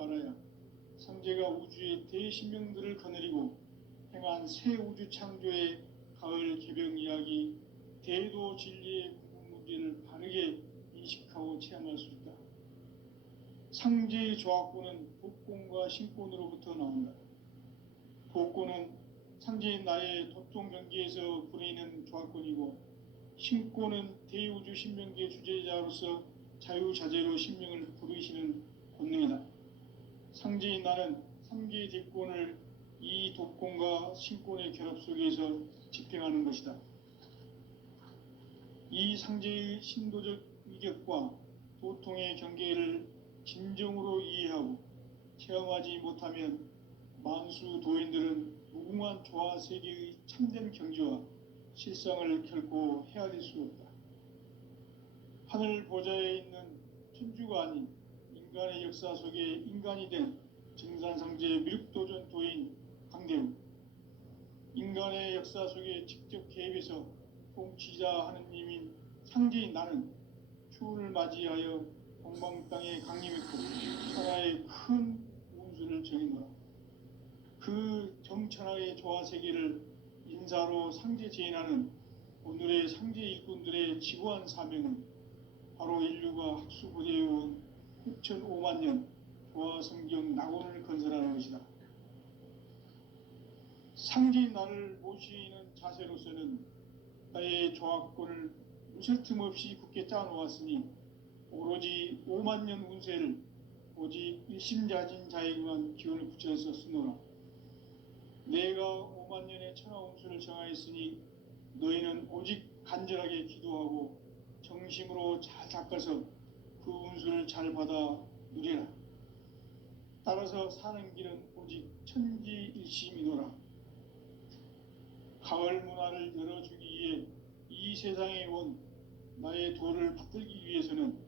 알아야 상제가 우주의 대신명들을 거느리고 행한 새 우주 창조의 가을 개벽 이야기, 대도 진리의 궁극문제를 바르게 인식하고 체험할 수 있다. 상제의 조합권은 복권과 신권으로부터 나온다. 복권은 상제의 나의 도통 경계에서 부리는 조합권이고, 신권은 대우주 신명계의 주제자로서 자유자재로 신명을 부르시는 권능이다. 상제의 나는 3개의 대권을 이 도권과 신권의 결합 속에서 집행하는 것이다. 이 상제의 신도적 위격과 도통의 경계를 진정으로 이해하고 체험하지 못하면 만수 도인들은 무궁한 조화 세계의 참된 경지와 실상을 결코 헤아릴 수 없다. 하늘 보좌에 있는 천주가 아닌 인간의 역사 속에 인간이 된 증산상제의 미륵도전 도인 강대우, 인간의 역사 속에 직접 개입해서 통치자 하느님인 상제인 나는 추운을 맞이하여 동방 땅에 강림했고 천하의 큰 운수를 정해놓아 그 정천하의 조화 세계를 인사로 상제 제인하는 오늘의 상제 일꾼들의 지구한 사명은 바로 인류가 학수고대해온 6,500만 년 조화 성경 낙원을 건설하는 것이다. 상제인 나를 모시는 자세로서는 나의 조합권을 무쇠 틈 없이 굳게 짜놓았으니 오로지 5만 년 운세를 오직 일심자진 자에게만 기운을 붙여서 쓰노라. 내가 5만 년의 천하 운수를 정하였으니 너희는 오직 간절하게 기도하고 정심으로 잘 닦아서 그 운수를 잘 받아 누리라. 따라서 사는 길은 오직 천지일심이노라. 가을 문화를 열어주기 위해 이 세상에 온 나의 도를 받들기 위해서는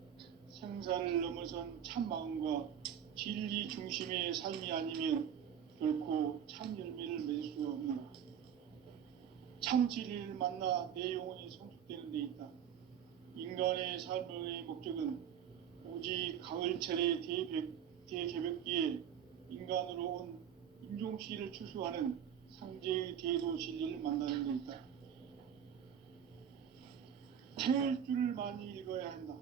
생사를 넘어선 참 마음과 진리 중심의 삶이 아니면 결코 참 열매를 맺을 수 없노라. 참 진리를 만나 내 영혼이 성숙되는 데 있다. 인간의 삶의 목적은 오직 가을철의 대개벽기에 인간으로 온 인종씨를 추수하는 상제의 대도 진리를 만나는 데 있다. 태일주를 많이 읽어야 한다.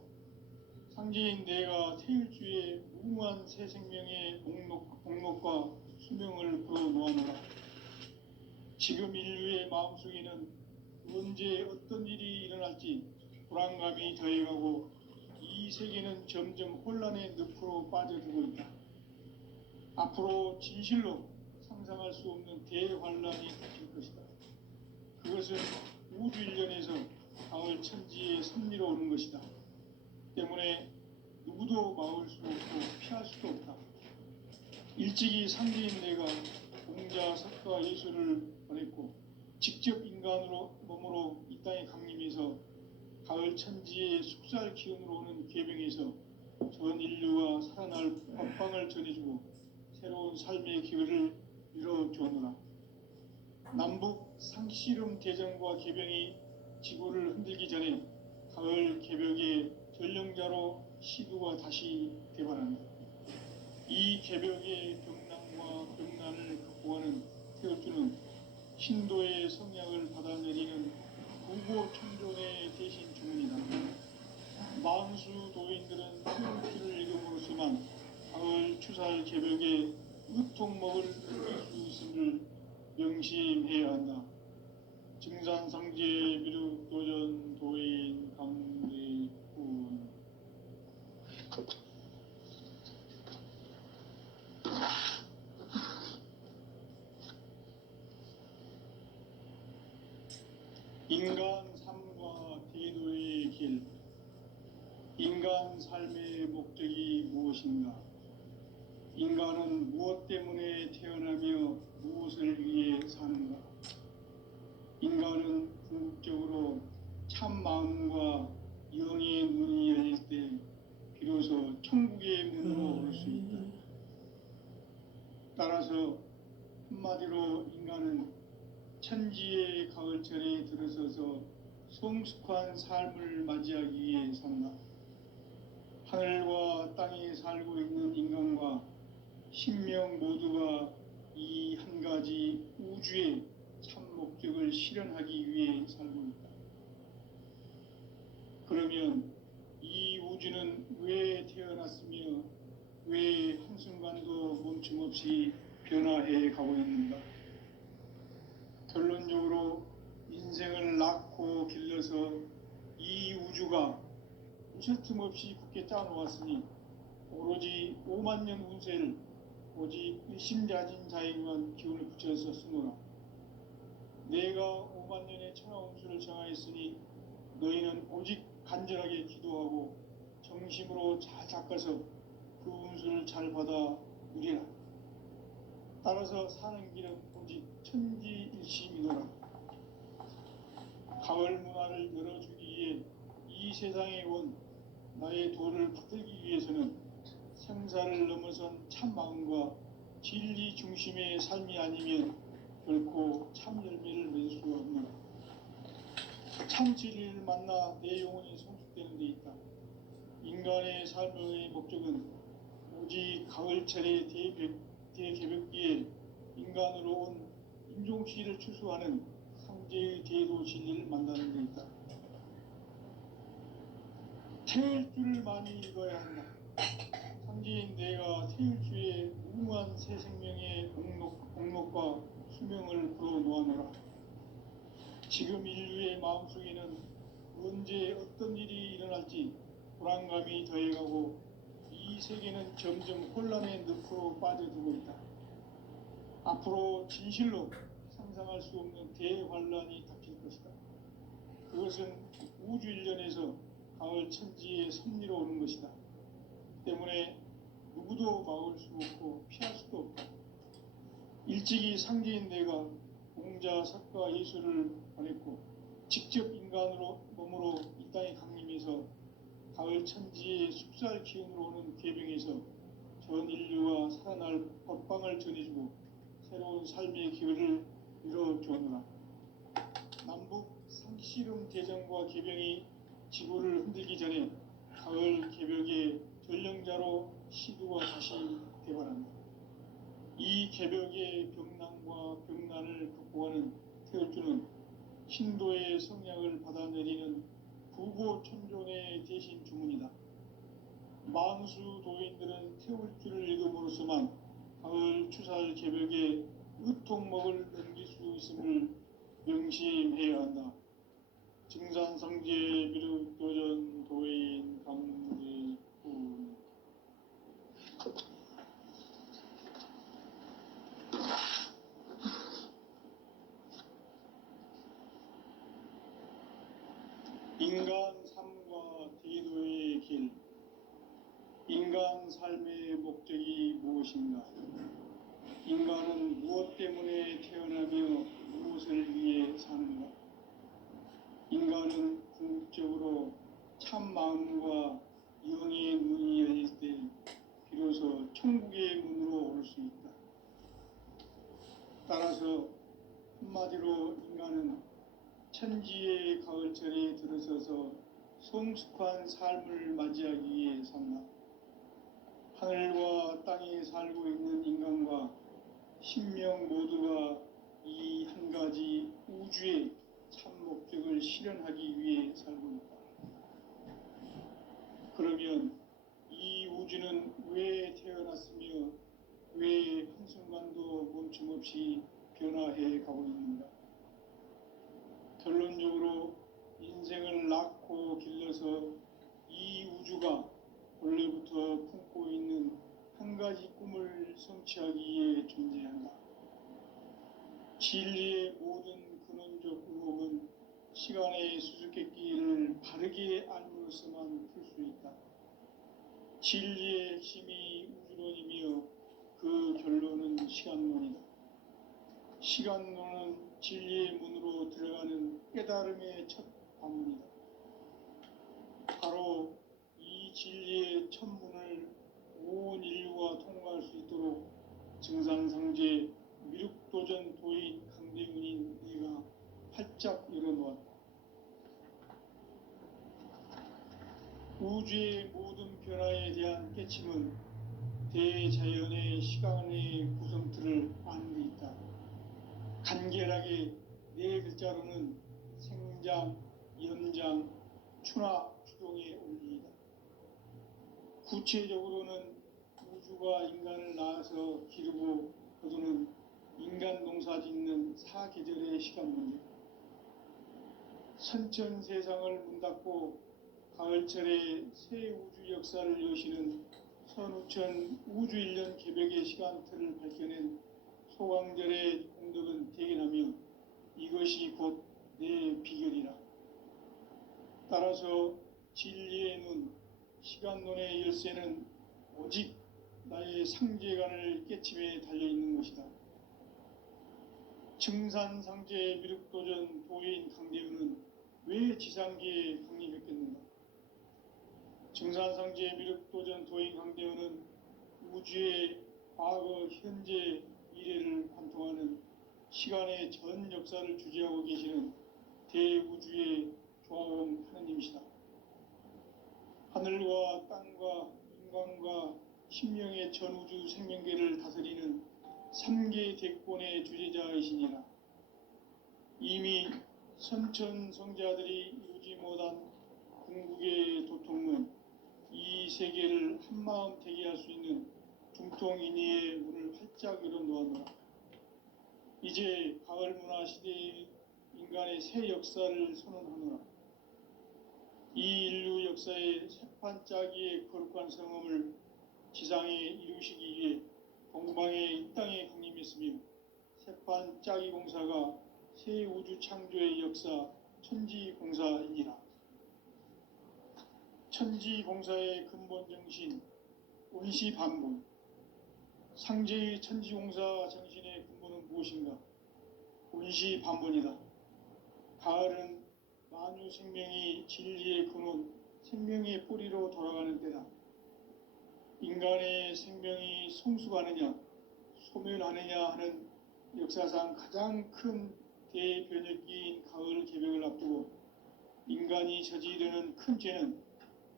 상제인 내가 태일주의 무궁한 새 생명의 목록과 수명을 불어놓아노라. 지금 인류의 마음속에는 언제 어떤 일이 일어날지 불안감이 더해가고 이 세계는 점점 혼란의 늪으로 빠져들고 있다. 앞으로 진실로 상상할 수 없는 대환란이 닥칠 것이다. 그것은 우주 일련에서 가을 천지의 섭리로 오는 것이다. 때문에 누구도 막을 수 없고 피할 수도 없다. 일찍이 상제인 내가 공자, 석가, 예수를 보냈고 직접 인간으로 몸으로 이 땅에 강림해서 가을 천지의 숙살 기운으로 오는 계병에서 전 인류가 살아날 법방을 전해주고 새로운 삶의 기회를 이뤄주었노라. 남북 상씨름 대전과 계병이 지구를 흔들기 전에 가을 개벽의 전령자로 시두가 다시 개발한다. 이 개벽의 병난과 병난을 극복하는 태어주는 신도의 성약을 받아내리는 구고천존의 대신 주문이다. 만수 도인들은 태어주를 읽음으로써만 가을 추살 개벽의 으통먹을 느낄 수 있음을 명심해야 한다. 증산상제 미륵도전 도인 강대군. 인간 삶과 대도의 길. 인간 삶의 목적이 무엇인가? 인간은 무엇 때문에 태어나며 무엇을 위해 사는가? 인간은 궁극적으로 참 마음과 영의 문이 열릴 때 비로소 천국의 문으로 올 수 있다. 따라서 한마디로 인간은 천지의 가을철에 들어서서 성숙한 삶을 맞이하기 위해 산다. 하늘과 땅에 살고 있는 인간과 신명 모두가 이 한 가지 우주의 참 목적을 실현하기 위해 살고 있다. 그러면 이 우주는 왜 태어났으며 왜 한순간도 멈춤없이 변화해 가고 있는가? 결론적으로 인생을 낳고 길러서 이 우주가 무슨 틈 없이 굳게 짜놓았으니 오로지 5만 년 운세를 오직 일심자진 자에게만 기운을 붙여서 쓰노라. 내가 5만 년의 천하 운수를 정하였으니 너희는 오직 간절하게 기도하고 정심으로 잘 닦아서 그 운수를 잘 받아 누리라. 따라서 사는 길은 오직 천지일심이노라. 가을 문화를 열어주기 위해 이 세상에 온 나의 도를 붙들기 위해서는 생사를 넘어선 참 마음과 진리 중심의 삶이 아니면 결코 참 열매를 맺을 수가 없노라. 참 진리를 만나 내 영혼이 성숙되는 데 있다. 인간의 삶의 목적은 오직 가을철의 대개벽기에 인간으로 온 인종시를 추수하는 상제의 대도 진리를 만나는 데 있다. 태일 줄을 많이 읽어야 한다. 상제인 내가 태일주의 무궁한 새 생명의 공록과 수명을 불어놓아노라. 지금 인류의 마음속에는 언제 어떤 일이 일어날지 불안감이 더해가고 이 세계는 점점 혼란의 늪으로 빠져들고 있다. 앞으로 진실로 상상할 수 없는 대환란이 닥칠 것이다. 그것은 우주 일련에서 가을 천지의 섭리로 오는 것이다. 때문에 누구도 막을 수 없고 피할 수도 없다. 일찍이 상제인 내가 공자, 석가, 예수를 보냈고 직접 인간으로 몸으로 이 땅에 강림해서 가을 천지의 숲살 기운으로 오는 궤병에서 전 인류가 살아날 법방을 전해주고 새로운 삶의 기회를 이뤄주었노라. 남북 상씨름 대전과 개병이 지구를 흔들기 전에 가을 개벽의 전령자로 시두가 다시 대발한다. 이 개벽의 병난과 병난을 극복하는 태울주는 신도의 성약을 받아내리는 부고천존의 대신 주문이다. 만수 도인들은 태울주를 읽음으로써만 가을 추살 개벽의 의통목을 넘길 수 있음을 명심해야 한다. 증산성제 미륵도전 도인 강제군. 인간 삶과 대도의 길. 인간 삶의 목적이 무엇인가? 인간은 무엇 때문에 태어나며 무엇을 위해 사는가? 인간은 궁극적으로 참 마음과 영의 문이 열릴 때 비로소 천국의 문으로 올 수 있다. 따라서 한마디로 인간은 천지의 가을철에 들어서서 성숙한 삶을 맞이하기 위해 산다. 하늘과 땅에 살고 있는 인간과 신명 모두가 이 한 가지 우주의 참 목적을 실현하기 위해 살고 있다. 그러면 이 우주는 왜 태어났으며 왜 한순간도 멈춤없이 변화해 가고 있는가? 결론적으로 인생을 낳고 길러서 이 우주가 원래부터 품고 있는 한 가지 꿈을 성취하기 위해 존재한다. 진리의 모든 근원적 의혹은 시간의 수수께끼를 바르게 알므로서만 풀 수 있다. 진리의 핵심이 우주론이며 그 결론은 시간론이다. 시간론은 진리의 문으로 들어가는 깨달음의 첫 관문이다. 바로 이 진리의 첫 문을 온 인류가 통과할 수 있도록 증산상제 미륵도전 도인 강대훈인 네가 활짝 열어놓았다. 우주의 모든 변화에 대한 깨침은 대자연의 시간의 구성틀을 아는 데 있다. 간결하게 네 글자로는 생장, 연장, 추나 추동의 원리이다. 구체적으로는 우주가 인간을 낳아서 기르고 거두는 인간 농사 짓는 사계절의 시간 문제, 선천 세상을 문 닫고 가을철에 새 우주 역사를 여시는 선우천 우주 1년 개벽의 시간틀을 밝혀낸 소강절의 공덕은 대견하며 이것이 곧 내 비결이라. 따라서 진리의 눈, 시간론의 열쇠는 오직 나의 상제관을 깨침에 달려있는 것이다. 증산상제 미륵도전 도인 강대우는 왜 지상계에 강림했겠는가? 증산상제 미륵도전 도인 강대우는 우주의 과거, 현재, 미래를 관통하는 시간의 전 역사를 주재하고 계시는 대우주의 조화원 하느님이시다. 하늘과 땅과 인간과 심령의 전우주 생명계를 다스리는 3계 대권의 주제자이시니라. 이미 선천 성자들이 이루지 못한 궁극의 도통문, 이 세계를 한마음 대기할 수 있는 중통인의의 문을 활짝 열어놓았노라. 이제 가을 문화 시대의 인간의 새 역사를 선언하노라. 이 인류 역사의 새판짜기의 거룩한 성음을 지상에 이루시기 위해 동방의 이 땅에 강림했으며 새판짜기 공사가 새 우주 창조의 역사 천지공사이니라. 천지공사의 근본 정신 원시반본, 상제의 천지공사 정신의 근본은 무엇인가? 원시반본이다. 가을은 만유 생명이 진리의 근원, 생명의 뿌리로 돌아가는 때다. 인간의 생명이 성숙하느냐, 소멸하느냐 하는 역사상 가장 큰 대변혁기인 가을 개벽을 앞두고 인간이 저지르는 큰 죄는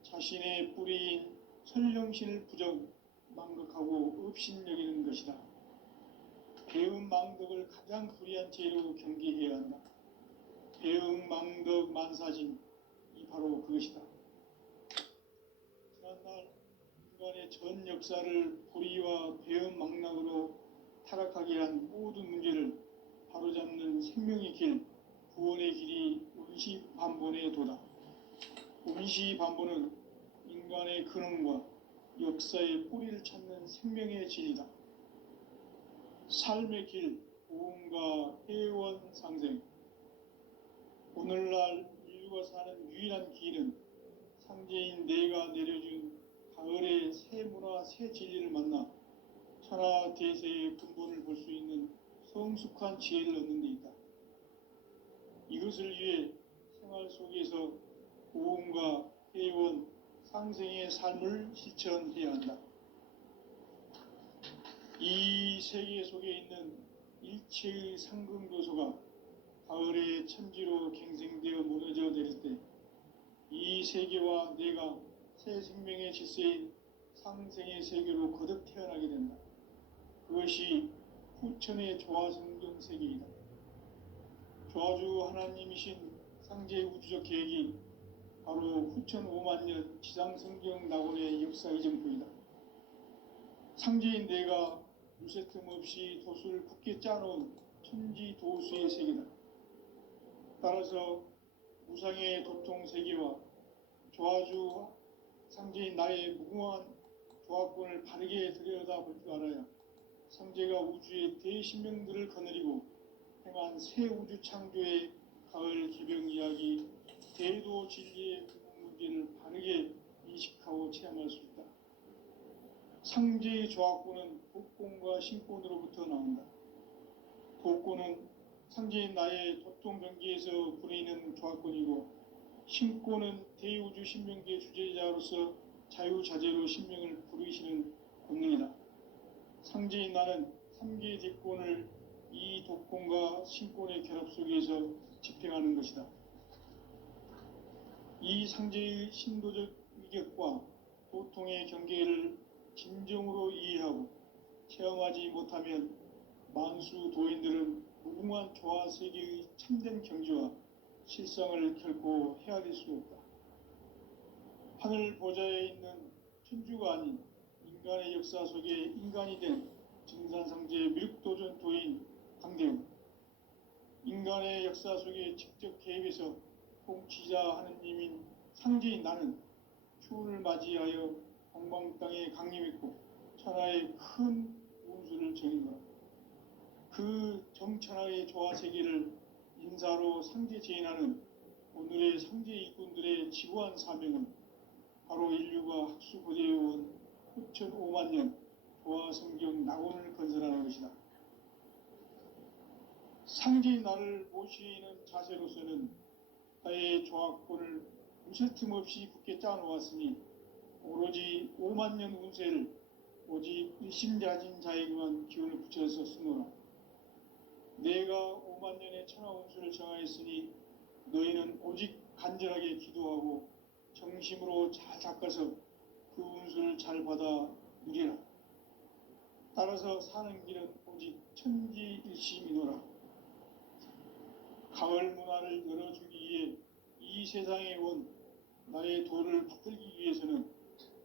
자신의 뿌리인 설령신을 부정, 망극하고 업신여기는 것이다. 배은망덕을 가장 불의한 죄로 경계해야 한다. 배은망덕 만사진, 이 바로 그것이다. 지난날 인간의 전 역사를 불의와 배은망락으로 타락하게 한 모든 문제를 바로잡는 생명의 길, 구원의 길이 원시반본의 도다. 원시반본은 인간의 근원과 역사의 뿌리를 찾는 생명의 진리다. 삶의 길, 보험과 회원 상생. 오늘날 인류가 사는 유일한 길은 상제인 내가 내려준 가을의 새 문화, 새 진리를 만나 천하 대세의 근본을 볼 수 있는 성숙한 지혜를 얻는 데 있다. 이것을 위해 생활 속에서 보험과 회원, 상생의 삶을 실천해야 한다. 이 세계 속에 있는 일체의 상금교소가 가을의 천지로 갱생되어 무너져 내릴 때 이 세계와 내가 새 생명의 질서인 상생의 세계로 거듭 태어나게 된다. 그것이 후천의 조화성경 세계이다. 조화주 하나님이신 상제 우주적 계획이 바로 후천 5만 년 지상성경 낙원의 역사 이전부이다. 상제인 내가 물새 틈 없이 도수를 굳게 짜놓은 천지 도수의 세계다. 따라서 무상의 도통 세계와 조화주 상제인 나의 무궁한 조화권을 바르게 들여다볼 줄 알아야 상제가 우주의 대신명들을 거느리고 행한 새 우주 창조의 가을 기병 이야기, 대도 진리의 근본 문제를 바르게 인식하고 체험할 수 있다. 상제의 조화권은 복권과 신권으로부터 나온다. 복권은 상제인 나의 도통 경계에서 부리는 조화권이고, 신권은 대우주 신명계 주제자로서 자유자재로 신명을 부르시는 권능이다. 상제인 나는 3계 대권을 이 독권과 신권의 결합 속에서 집행하는 것이다. 이 상제의 신도적 위격과 도통의 경계를 진정으로 이해하고 체험하지 못하면 만수 도인들은 무궁한 조화 세계의 참된 경지와 실상을 결코 헤아릴 수 없다. 하늘 보좌에 있는 천주가 아닌 인간의 역사 속에 인간이 된 증산상제 미륵도전 도인 강대웅, 인간의 역사 속에 직접 개입해서 통치자 하느님인 상제인 나는 추운을 맞이하여 동방 땅에 강림했고 천하의 큰 운수를 정인 거라. 그 정천하의 조화 세계를 인사로 상제 제인하는 오늘의 상제 일꾼들의 지구한 사명은 바로 인류가 학수고대해온 6,500만 년 조화 성경 낙원을 건설하는 것이다. 상제의 나를 모시는 자세로서는 나의 조화권을 무쇠틈 없이 굳게 짜놓았으니 오로지 5만 년 운세를 오직 일심자진 자에게만 기운을 붙여서 쓰노라. 내가 5만 년의 천하 운수를 정하였으니 너희는 오직 간절하게 기도하고 정심으로 잘 닦아서 그 운수를 잘 받아 누리라. 따라서 사는 길은 오직 천지일심이노라. 가을 문화를 열어주기 위해 이 세상에 온 나의 도를 받들기 위해서는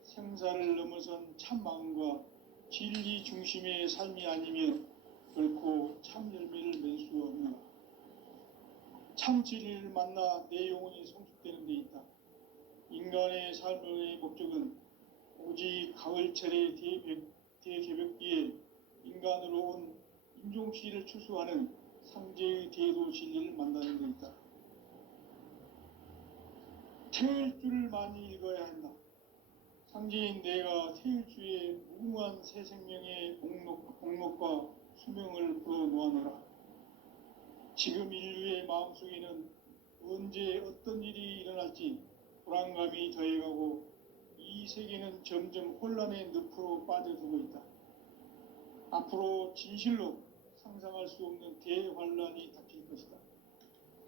생사를 넘어선 참 마음과 진리 중심의 삶이 아니면 결코 참 열매를 맺을 수 없노라. 참 진리를 만나 내 영혼이 성숙되는 데 있다. 인간의 삶의 목적은 오직 가을철의 대개벽기에 인간으로 온 인종시를 추수하는 상제의 대도 진리를 만나는 데 있다. 태일주를 많이 읽어야 한다. 상제인 내가 태일주의 무궁한 새 생명의 목록과 수명을 풀어놓아노라. 지금 인류의 마음속에는 언제 어떤 일이 일어날지 불안감이 더해가고 이 세계는 점점 혼란의 늪으로 빠져들고 있다. 앞으로 진실로 상상할 수 없는 대환란이 닥칠 것이다.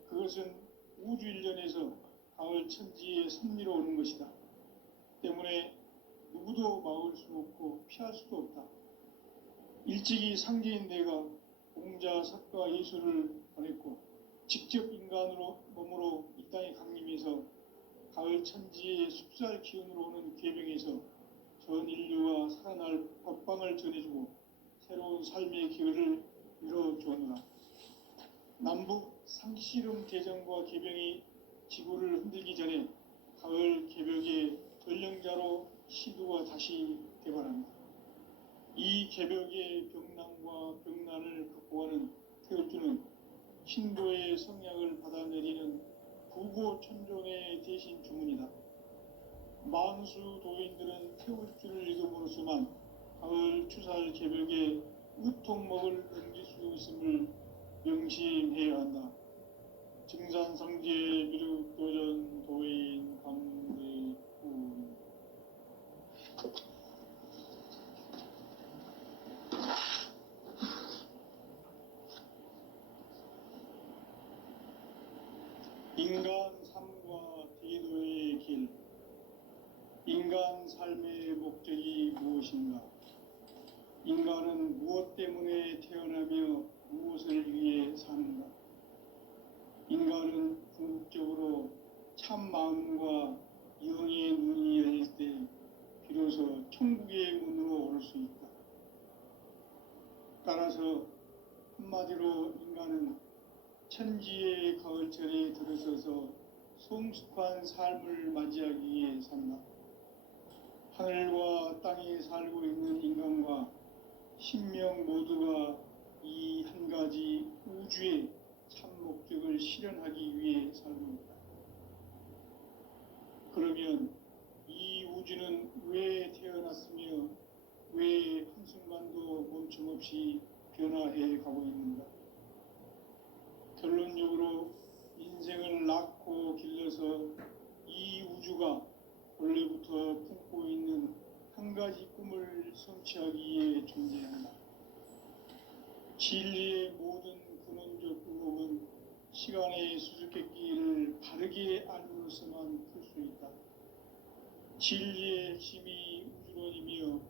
그것은 우주 일련에서 가을 천지의 섭리로 오는 것이다. 때문에 누구도 막을 수 없고 피할 수도 없다. 일찍이 상제인 내가 공자, 석가, 예수를 보냈고 직접 인간으로 몸으로 이 땅에 강림해서 가을 천지의 숲살 기운으로 오는 궤병에서 전 인류와 살아날 법방을 전해주고 새로운 삶의 기회를 열어주었노라. 남북 상씨름 대전과 개병이 지구를 흔들기 전에 가을 개벽의 전령자로 시두가 다시 개발합니다. 이 개벽의 병난과 병난을 극복하는 태울주는 신도의 성약을 받아내리는 부고천종의 대신 주문이다. 만수 도인들은 태울주를 읽음으로써만 가을 추살 개벽의 의통목을 넘길 수 있음을 명심해야 한다. 증산상제 미륵도전 도인 강대훈. 인간 삶과 대도의 길. 인간 삶의 목적이 무엇인가? 인간은 무엇 때문에 태어나며 무엇을 위해 사는가? 인간은 궁극적으로 참 마음과 영의 눈이 열릴 때 비로소 천국의 문으로 오를 수 있다. 따라서 한마디로 인간은 천지의 가을철에 들어서서 성숙한 삶을 맞이하기 위해 산다. 하늘과 땅에 살고 있는 인간과 신명 모두가 이 한 가지 우주의 참 목적을 실현하기 위해 살고 있다. 그러면 이 우주는 왜 태어났으며 왜 한순간도 멈춤없이 변화해 가고 있는가? 결론적으로 인생을 낳고 길러서 이 우주가 원래부터 품고 있는 한 가지 꿈을 성취하기 위해 존재한다. 진리의 모든 근원적 의혹은 시간의 수수께끼를 바르게 알므로서만 풀 수 있다. 진리의 핵심이 우주론이며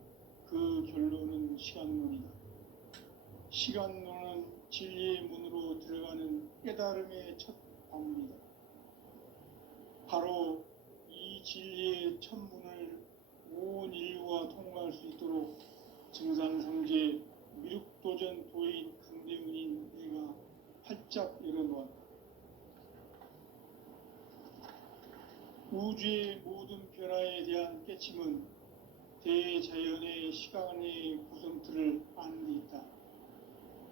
그 결론은 시간론이다. 시간론은 진리의 문으로 들어가는 깨달음의 첫 방문이다. 바로 이 진리의 첫 문을 온 인류가 통과할 수 있도록 증산상제 미륵도전 도인 강대문인 내가 활짝 열어놓았다. 우주의 모든 변화에 대한 깨침은 대자연의 시간의 구성틀을 아는 데 있다.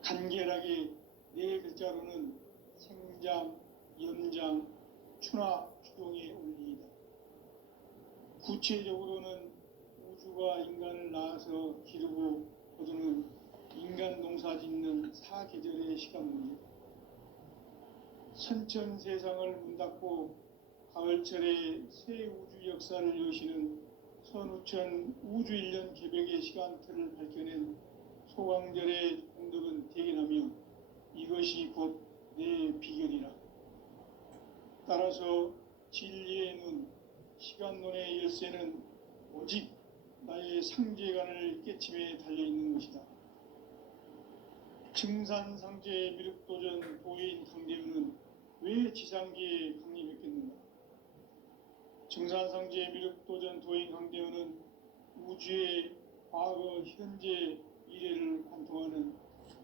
간결하게 네 글자로는 생장, 연장, 추나 추동의 원리이다. 구체적으로는 우주가 인간을 낳아서 기르고 거두는 인간 농사 짓는 사계절의 시간문이다. 선천 세상을 문 닫고 가을철에 새 우주 역사를 여시는 선우천 우주 1년 개벽의 시간틀을 밝혀낸 소강절의 공덕은 대견하며 이것이 곧 내 비결이라. 따라서 진리의 눈, 시간론의 열쇠는 오직 나의 상제관을 깨침에 달려있는 것이다. 증산상제 미륵도전 도인 강대문은 왜 지상계에 강림했겠는가? 증산상제 미륵도전 도인 강대문은 우주의 과거, 현재, 미래를 관통하는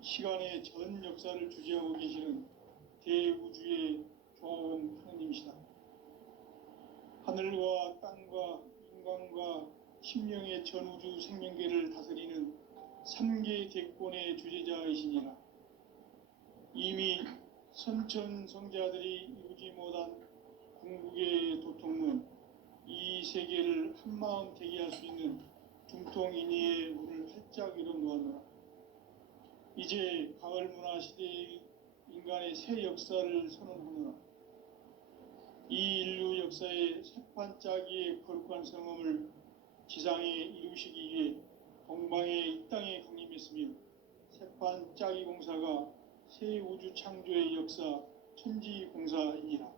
시간의 전 역사를 주재하고 계시는 대우주의 조화원 하느님이시다. 하늘과 땅과 인간과 심령의 전우주 생명계를 다스리는 3개 대권의 주재자이시니라. 이미 선천성자들이 이루지 못한 궁극의 도통문, 이 세계를 한마음 되게 할 수 있는 중통인의의 문을 활짝 열어놓았노라. 이제 가을 문화 시대의 인간의 새 역사를 선언하노라. 이 인류 역사의 새판짜기의 거룩한 성험을 지상에 이루시기 위해 동방에 이 땅에 강림했으며 새판짜기 공사가 새 우주 창조의 역사 천지봉사이니라.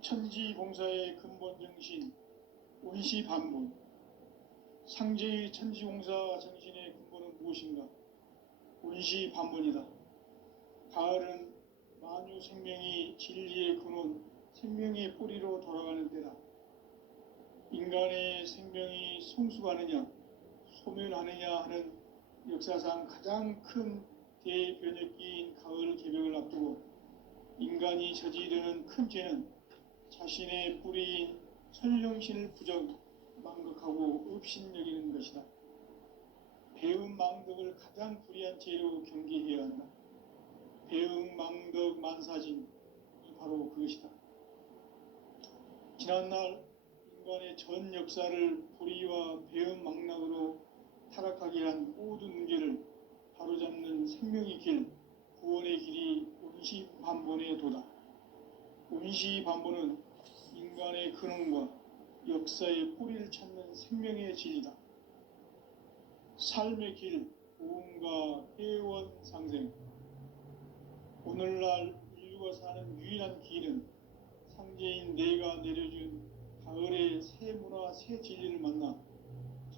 천지봉사의 근본 정신 운시반문. 상제의 천지봉사 정신의 근본은 무엇인가? 운시반문이다. 가을은 만유 생명이 진리의 근원, 생명의 뿌리로 돌아가는 때다. 인간의 생명이 성숙하느냐, 소멸하느냐 하는 역사상 가장 큰 대변혁기인 가을 개벽을 앞두고 인간이 저지르는 큰 죄는 자신의 뿌리인 설령신을 부정, 망극하고 업신여기는 것이다. 배음 망덕을 가장 불의한 죄로 경계해야 한다. 배음 망덕 만사진이 바로 그것이다. 지난날 인간의 전 역사를 불의와 배음 망락으로 타락하게 한 모든 문제를 바로잡는 생명의 길, 구원의 길이 운시반본의 도다. 운시반본은 인간의 근원과 역사의 뿌리를 찾는 생명의 진리다. 삶의 길, 고음과 회원 상생. 오늘날 인류가 사는 유일한 길은 상제인 내가 내려준 가을의 새 문화, 새 진리를 만나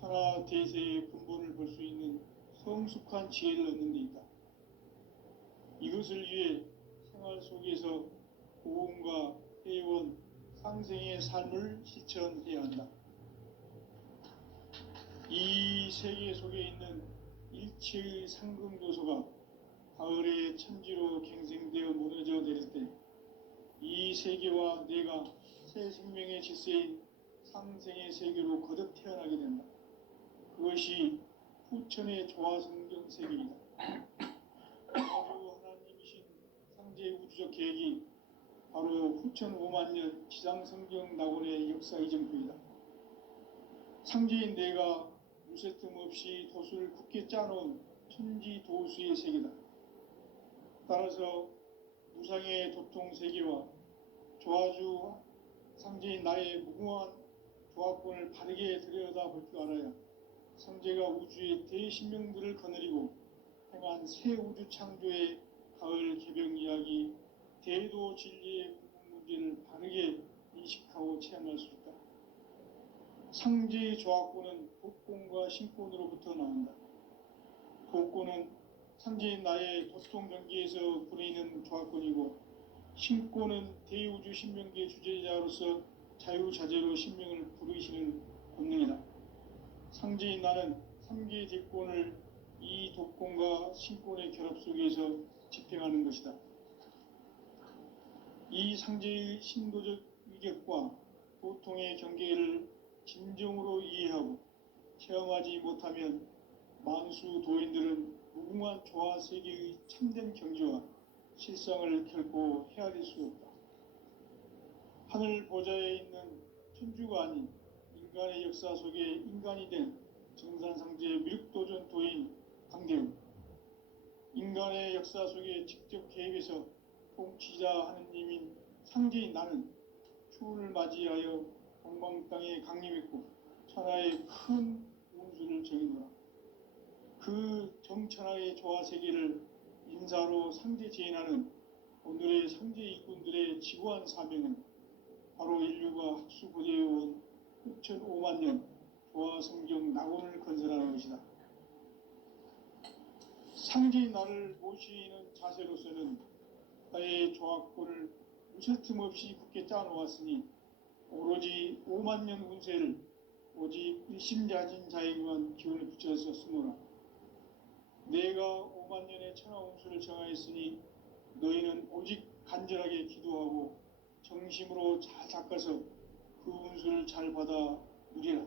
천하 대세의 근본을 볼 수 있는 성숙한 지혜를 얻는 데 있다. 이것을 위해 생활 속에서 고음과 회원, 상생의 삶을 실천해야 한다. 이 세계 속에 있는 일체의 상금조소가 가을의 천지로 갱생되어 무너져 내릴 때 이 세계와 내가 새 생명의 질서인 상생의 세계로 거듭 태어나게 된다. 그것이 후천의 조화성경 세계이다. 바로 하나님이신 상제의 우주적 계획이 바로 후천 5만년 지상성경 낙원의 역사 이전부이다. 상제인 내가 무쇠 틈 없이 도수를 굳게 짜놓은 천지도수의 세계다. 따라서 무상의 도통 세계와 조화주 상제인 나의 무궁한 조합권을 바르게 들여다볼 줄 알아야 상제가 우주의 대신명들을 거느리고 행한 새 우주 창조의 가을 개벽 이야기, 대도 진리의 궁극 문제를 바르게 인식하고 체험할 수 있다. 상제의 조합권은 복권과 신권으로부터 나온다. 복권은 상제인 나의 도통 경기에서 부리는 조합권이고, 신권은 대우주 신명기의 주제자로서 자유자재로 신명을 부르시는 권능이다. 상제인 나는 3개의 대권을 이 독권과 신권의 결합 속에서 집행하는 것이다. 이 상제의 신도적 위격과 도통의 경계를 진정으로 이해하고 체험하지 못하면 만수 도인들은 무궁한 조화 세계의 참된 경지와 실상을 결코 헤아릴 수 없다. 하늘 보좌에 있는 천주가 아닌 인간의 역사 속에 인간이 된 정산상제 미륵도전 도인 강대우, 인간의 역사 속에 직접 개입해서 통치자 하느님인 상제인 나는 추운을 맞이하여 동방 땅에 강림했고 천하의 큰 운수를 정의노라. 그 정천하의 조화세계를 인사로 상제 제인하는 오늘의 상제 일꾼들의 지구한 사명은 바로 인류가 학수고대해온 6,500만 년 조화성경 낙원을 건설하는 것이다. 상제인 나를 모시는 자세로서는 나의 조합권을 무쇠 틈 없이 굳게 짜놓았으니 오로지 5만 년 운세를 오직 일심자진 자에게만 기운을 붙여서 쓰노라. 내가 5만 년의 천하 운수를 정하였으니 너희는 오직 간절하게 기도하고 정심으로 잘 닦아서 그 운수를 잘 받아 누리라.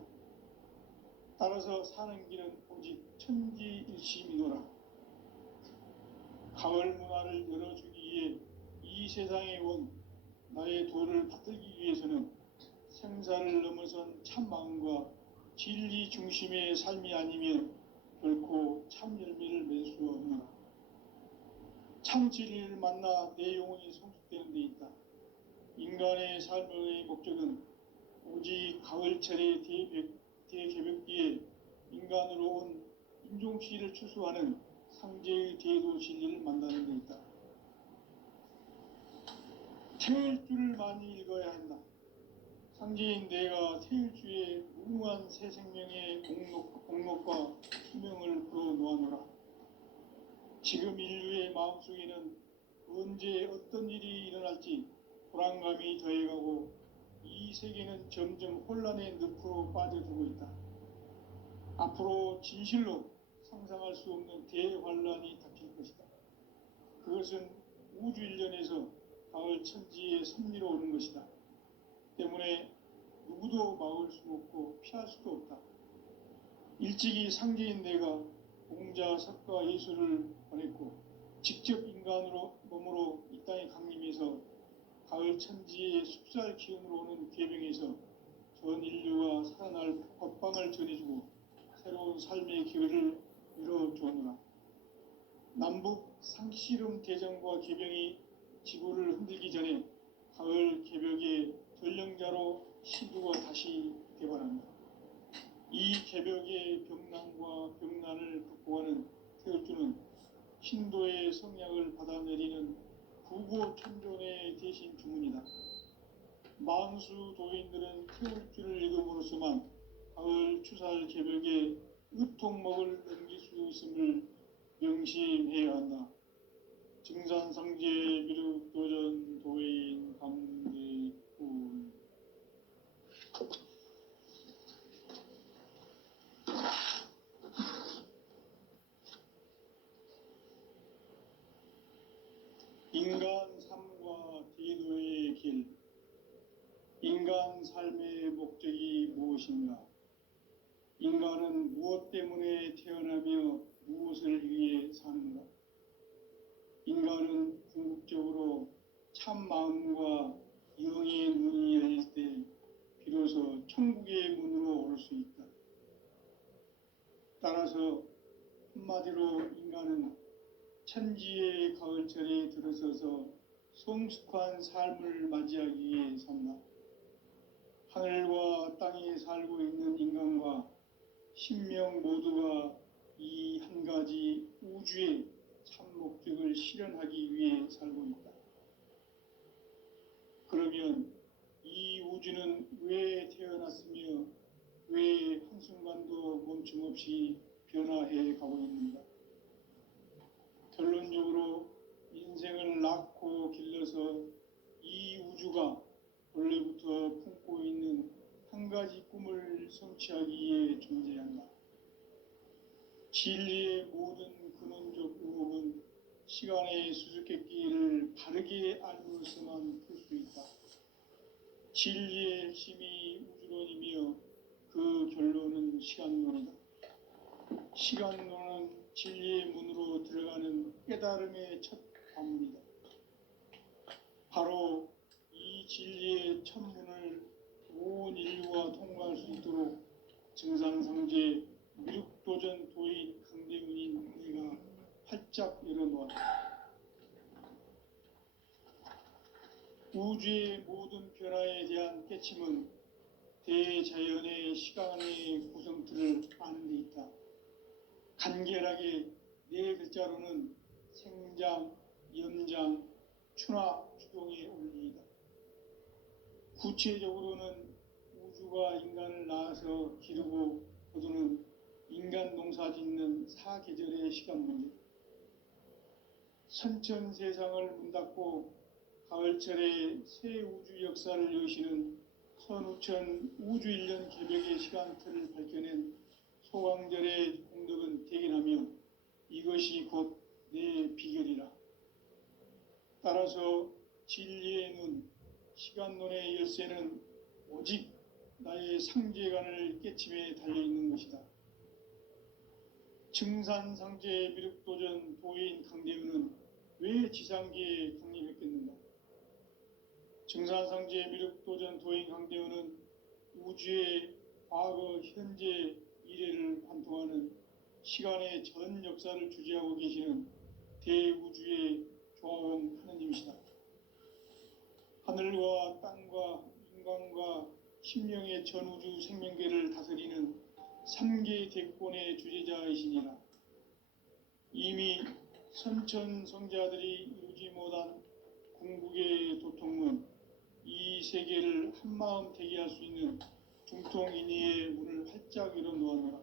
따라서 사는 길은 오직 천지일심이노라. 가을 문화를 열어주기 위해 이 세상에 온 나의 도를 받들기 위해서는 생사를 넘어선 참 마음과 진리 중심의 삶이 아니면 결코 참 열매를 맺을 수 없노라. 참 진리를 만나 내 영혼이 성숙되는 데 있다. 인간의 삶의 목적은 오직 가을철의 대개벽기에 인간으로 온 인종시를 추수하는 상제의 대도 진리를 만나는 데 있다. 태일주를 많이 읽어야 한다. 상제인 내가 태일주의 무궁한 새 생명의 공록과 수명을 풀어놓아노라. 지금 인류의 마음속에는 언제 어떤 일이 일어날지 불안감이 더해가고 이 세계는 점점 혼란의 늪으로 빠져들고 있다. 앞으로 진실로 상상할 수 없는 대환란이 닥칠 것이다. 그것은 우주 일련에서 가을 천지의 섭리로 오는 것이다. 때문에 누구도 막을 수 없고 피할 수도 없다. 일찍이 상제인 내가 공자, 석가, 예수를 보냈고 직접 인간으로 몸으로 이 땅에 강림해서 가을 천지의 숲살 기운으로 오는 괴병에서 전 인류가 살아날 법방을 전해주고 새로운 삶의 기회를 열어주었노라. 남북 상씨름 대전과 개병이 지구를 흔들기 전에 가을 개벽의 전령자로 시두가 다시 개발합니다. 이 개벽의 병난과 병난을 극복하는 태울주는 신도의 성약을 받아내리는 구고천존의 대신 주문이다. 만수 도인들은 태울주를 읽음으로써만 가을 추살 개벽의 의통목을 넘길 수 있음을 명심해야 한다. 증산상제 미륵도전 도인 강대훈. 인간 삶과 대도의 길. 인간 삶의 목적이 무엇인가? 인간은 무엇 때문에 태어나며 무엇을 위해 사는가? 인간은 궁극적으로 참 마음과 영의 문이 열릴 때 비로소 천국의 문으로 올 수 있다. 따라서 한마디로 인간은 천지의 가을철에 들어서서 성숙한 삶을 맞이하기 위해 산다. 하늘과 땅에 살고 있는 인간과 신명 모두가 이 한 가지 우주의 참 목적을 실현하기 위해 살고 있다. 그러면 이 우주는 왜 태어났으며 왜 한순간도 멈춤 없이 변화해 가고 있는가? 결론적으로 인생을 낳고 길러서 이 우주가 원래부터 품고 있는 한 가지 꿈을 성취하기 위해 존재한다. 진리의 모든 근원적 의혹은 시간의 수수께끼를 바르게 알고서만 풀 수 있다. 진리의 핵심이 우주론이며 그 결론은 시간론이다. 시간론은 진리의 문으로 들어가는 깨달음의 첫 관문이다. 바로 이 진리의 첫 문을 온 인류가 통과할 수 있도록 증산상제 미륵도전 도인 강대문인 내가 활짝 열어놓았다. 우주의 모든 변화에 대한 깨침은 대자연의 시간의 구성틀을 아는 데 있다. 간결하게 네 글자로는 생장, 염장, 추나 추동의 원리이다. 구체적으로는 우주가 인간을 낳아서 기르고 거두는 인간 농사 짓는 사계절의 시간 문제. 선천 세상을 문닫고 가을철에 새 우주 역사를 여시는 선우천 우주 1년 개벽의 시간틀을 밝혀낸 소강절의 공덕은 대견하며 이것이 곧 내 비결이라. 따라서 진리의 눈, 시간론의 열쇠는 오직 나의 상제관을 깨침에 달려있는 것이다. 증산상제 미륵도전 도인 강대우는 왜 지상계에 강림했겠는가? 증산상제 미륵도전 도인 강대우는 우주의 과거, 현재, 미래를 관통하는 시간의 전 역사를 주재하고 계시는 대우주의 조화원 하느님이시다. 하늘과 땅과 인간과 심령의 전우주 생명계를 다스리는 3개 대권의 주재자이시니라. 이미 선천성자들이 이루지 못한 궁극의 도통문, 이 세계를 한마음 되게 할 수 있는 중통인의의 문을 활짝 열어놓았노라.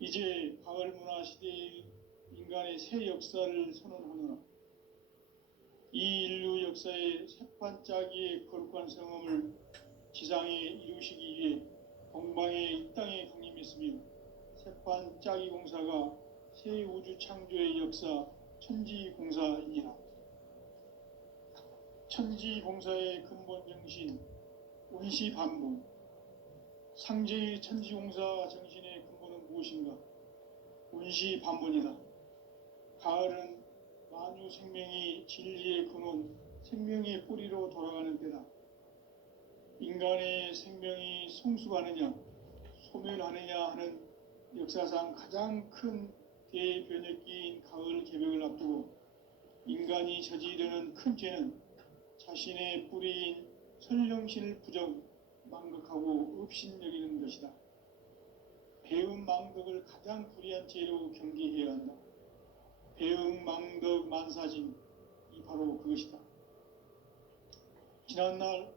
이제 가을문화 시대의 인간의 새 역사를 선언하노라. 이 인류 역사의 새판짜기의 거룩한 성험을 지상에 이루시기 위해 동방의 이 땅에 강림했으며 새판짜기 공사가 새 우주 창조의 역사 천지공사이니라. 천지공사의 근본 정신 운시반복. 상제의 천지공사 정신의 근본은 무엇인가? 운시반복이다. 가을은 만유 생명이 진리의 근원, 생명의 뿌리로 돌아가는 때다. 인간의 생명이 성숙하느냐, 소멸하느냐 하는 역사상 가장 큰 대변혁기인 가을 개벽을 앞두고 인간이 저지르는 큰 죄는 자신의 뿌리인 설령신을 부정, 망극하고 업신여기는 것이다. 배음 망덕을 가장 불의한 죄로 경계해야 한다. 배음 망덕 만사진, 이 바로 그것이다. 지난날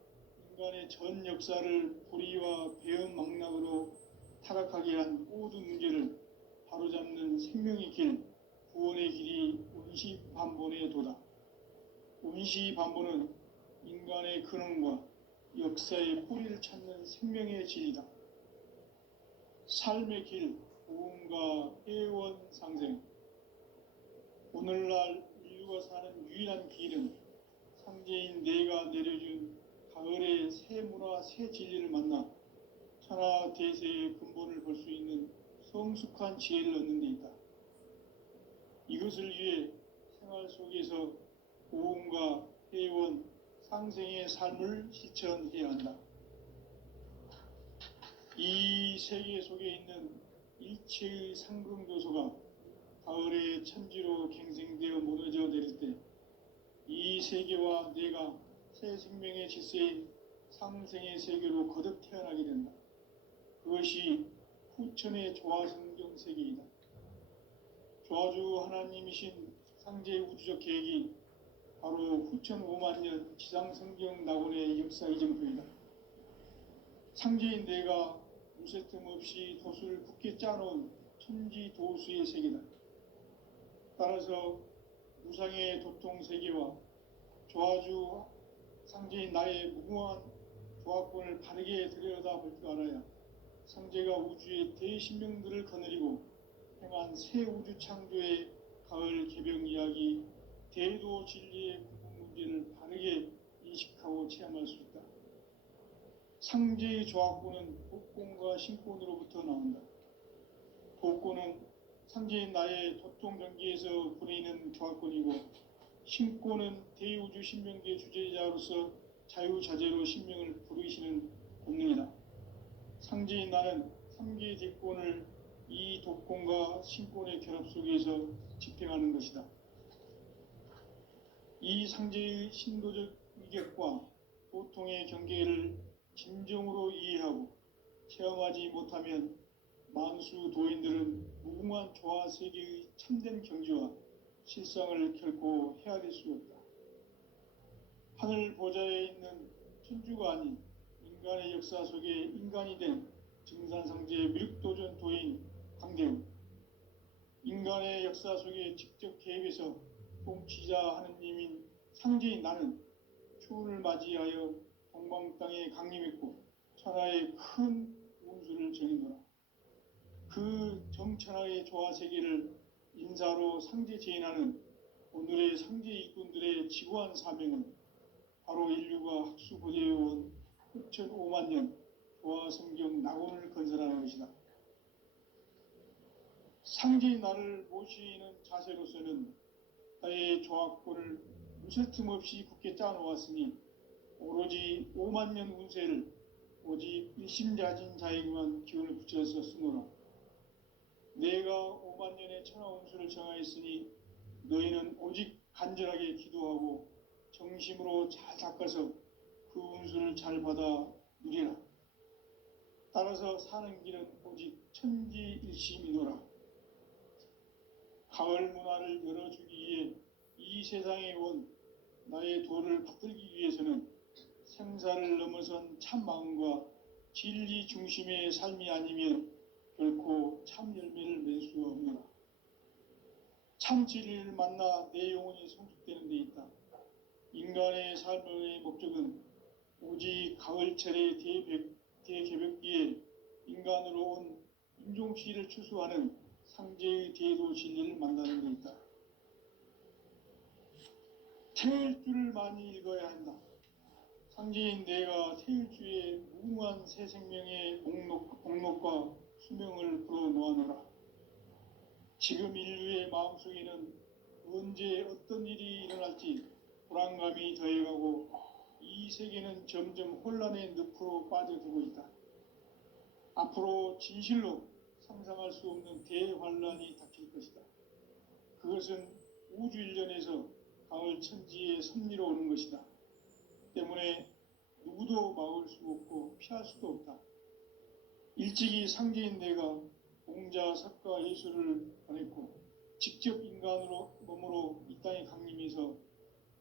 인간의 전 역사를 불의와 배음 망락으로 타락하게 한 모든 문제를 바로잡는 생명의 길, 구원의 길이 운시반본의 도다. 운시반본은 인간의 근원과 역사의 뿌리를 찾는 생명의 진리다. 삶의 길, 고음과 회원 상생. 오늘날 인류가 사는 유일한 길은 상제인 내가 내려준 가을의 새 문화, 새 진리를 만나 천하 대세의 근본을 볼 수 있는 성숙한 지혜를 얻는 데 있다. 이것을 위해 생활 속에서 고음과 회원, 상생의 삶을 실천해야 한다. 이 세계 속에 있는 일체의 상승교소가 가을의 천지로 갱생되어 무너져 내릴 때 이 세계와 내가 새 생명의 질서인 상생의 세계로 거듭 태어나게 된다. 그것이 후천의 조화성경 세계이다. 조화주 하나님이신 상제의 우주적 계획이 바로 후천 5만 년 지상성경 낙원의 역사 이정표이다. 상제인 내가 무쇠틈 없이 도수를 굳게 짜놓은 천지도수의 세계다. 따라서 무상의 도통 세계와 조화주 상제인 나의 무궁한 조합권을 바르게 들여다볼 줄 알아야 상제가 우주의 대신명들을 거느리고 행한 새 우주 창조의 가을 개병 이야기, 대도 진리의 구분 문제를 바르게 인식하고 체험할 수 있다. 상제의 조합권은 복권과 신권으로부터 나온다. 복권은 상제인 나의 도통 경계에서 보내는 조합권이고, 신권은 대우주 신명계 주제자로서 자유자재로 신명을 부르시는 본능이다. 상제인 나는 3개 대권을 이 독권과 신권의 결합 속에서 집행하는 것이다. 이 상제의 신도적 위격과 도통의 경계를 진정으로 이해하고 체험하지 못하면 만수 도인들은 무궁한 조화 세계의 참된 경지와 실상을 결코 헤아릴 수 없다. 하늘 보좌에 있는 천주가 아닌 인간의 역사 속에 인간이 된 증산상제 미륵도전 도인 강대우, 인간의 역사 속에 직접 개입해서 통치자 하느님인 상제인 나는 추운을 맞이하여 동방 땅에 강림했고 천하의 큰 운수를 정해노라. 그 정천하의 조화세계를 인사로 상제 제인하는 오늘의 상제 일꾼들의 지구한 사명은 바로 인류가 학수고대해온 흑천 5만 년 조화성경 낙원을 건설하는 것이다. 상제인 나를 모시는 자세로서는 나의 조합권을 무쇠틈 없이 굳게 짜놓았으니 오로지 5만 년 운세를 오직 일심자진 자에게만 기운을 붙여서 쓰노라. 내가 5만 년의 천하 운수를 정하였으니 너희는 오직 간절하게 기도하고 정심으로 잘 닦아서 그 운수를 잘 받아 누리라. 따라서 사는 길은 오직 천지일심이노라. 가을 문화를 열어주기 위해 이 세상에 온 나의 도를 붙들기 위해서는 생사를 넘어선 참 마음과 진리 중심의 삶이 아니면 결코 참 열매를 맺을 수가 없노라. 참 진리를 만나 내 영혼이 성숙되는 데 있다. 인간의 삶의 목적은 오직 가을철의 대개벽기에 인간으로 온 인종치를 추수하는 상제의 대도 진리를 만나는 데 있다. 태일주를 많이 읽어야 한다. 상제인 내가 태일주의 무궁한 새 생명의 목록과 수명을 불어놓아노라. 지금 인류의 마음속에는 언제 어떤 일이 일어날지 불안감이 더해가고 이 세계는 점점 혼란의 늪으로 빠져들고 있다. 앞으로 진실로 상상할 수 없는 대환란이 닥칠 것이다. 그것은 우주 일련에서 가을 천지의 섭리로 오는 것이다. 때문에 누구도 막을 수 없고 피할 수도 없다. 일찍이 상제인 내가 공자, 석가, 예수를 보냈고 직접 인간으로 몸으로 이 땅에 강림해서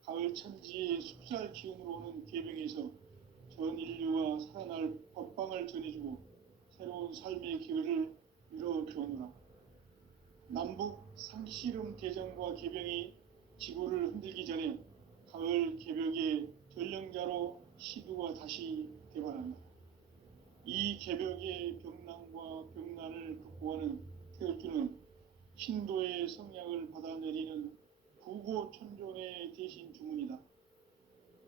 가을 천지의 숲살 기운으로 오는 계병에서 전 인류가 살아날 법방을 전해주고 새로운 삶의 기회를 이뤄주오노라. 남북 상씨름 대전과 계병이 지구를 흔들기 전에 가을 개벽의 전령자로 시두가 다시 대발한다. 이 개벽의 병난과 병난을 극복하는 태울주는 신도의 성약을 받아내리는 부고천존의 대신 주문이다.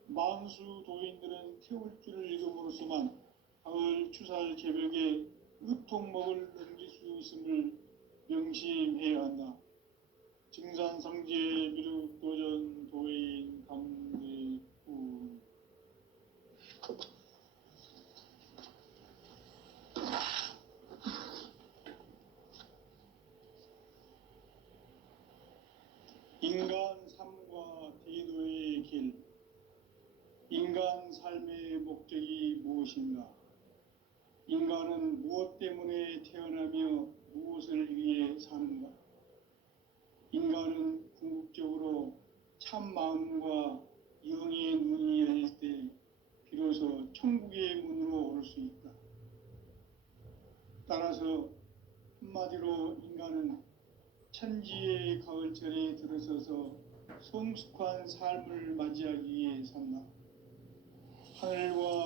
만수 도인들은 태울주를 읽음으로써만 가을 추살 개벽의 의통목을 넘길 수 있음을 명심해야 한다. 증산상제 미륵도전 도인 강대우. 인간 삶과 대도의 길. 인간 삶의 목적이 무엇인가? 인간은 무엇 때문에 태어나며 무엇을 위해 사는가? 인간은 궁극적으로 참 마음과 영의 눈이 열릴 때 비로소 천국의 문으로 올 수 있다. 따라서 한마디로 인간은 천지의 가을철에 들어서서 성숙한 삶을 맞이하기 위해